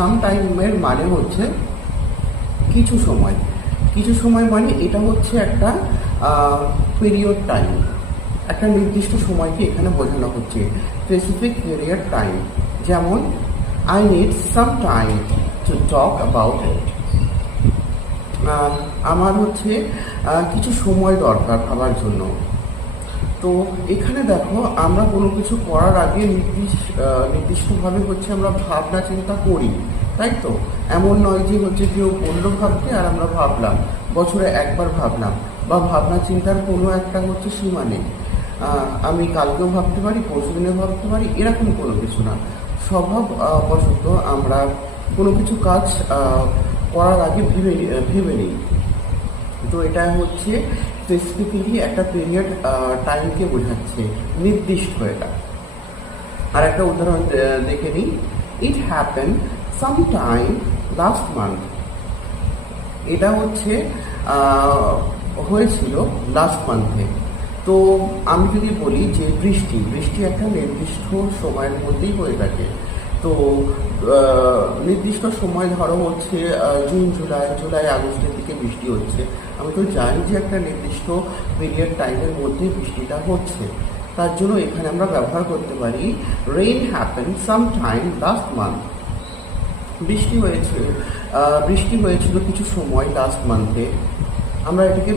সাম টাইমের মানে হচ্ছে কিছু সময়। কিছু সময় মানে এটা হচ্ছে একটা পিরিয়ড টাইম, একটা নির্দিষ্ট সময়কে এখানে বোঝানো হচ্ছে, স্পেসিফিক পিরিয়ড টাইম। যেমন I need some time to talk about it. আমার হচ্ছে কিছু সময় দরকার ভাবার জন্য। তো এখানে দেখো, আমরা কোনো কিছু করার আগে নির্দিষ্টভাবে হচ্ছে আমরা ভাবনা চিন্তা করি, তাই তো? এমন নয় যে হচ্ছে কেউ বললো ভাবতে আর আমরা ভাবলাম, বছরে একবার ভাবলাম, বা ভাবনা চিন্তার কোনো একটা হচ্ছে সীমা নেই। আমি কালকেও ভাবতে পারি, পরশু দিনে ভাবতে পারি, এরকম কোনো কিছু না। স্বভাব বশত আমরা কোনো কিছু কাজ করার আগে ভেবে নিই। তো এটা হচ্ছে স্পেসিফিক্যালি একটা পিরিয়ড টাইমকে বোঝাচ্ছে, নির্দিষ্ট এটা। আর একটা উদাহরণ দেখে নিই। It happen some time last month. এটা হচ্ছে হয়েছিল লাস্ট মান্থে। তো আমি যদি বলি যে বৃষ্টি একটা নির্দিষ্ট সময়ের মধ্যেই হয়ে থাকে। তো নির্দিষ্ট সময় ধরো হচ্ছে জুন জুলাই আগস্টের দিকে বৃষ্টি হচ্ছে। আমি তো জানি যে একটা নির্দিষ্ট পিরিয়ড টাইমের মধ্যে বৃষ্টিটা হচ্ছে। তার জন্য এখানে আমরা ব্যবহার করতে পারি rain happen some time last month. বৃষ্টি হয়েছিল কিছু সময় লাস্ট মান্থে। আমরা এটাকে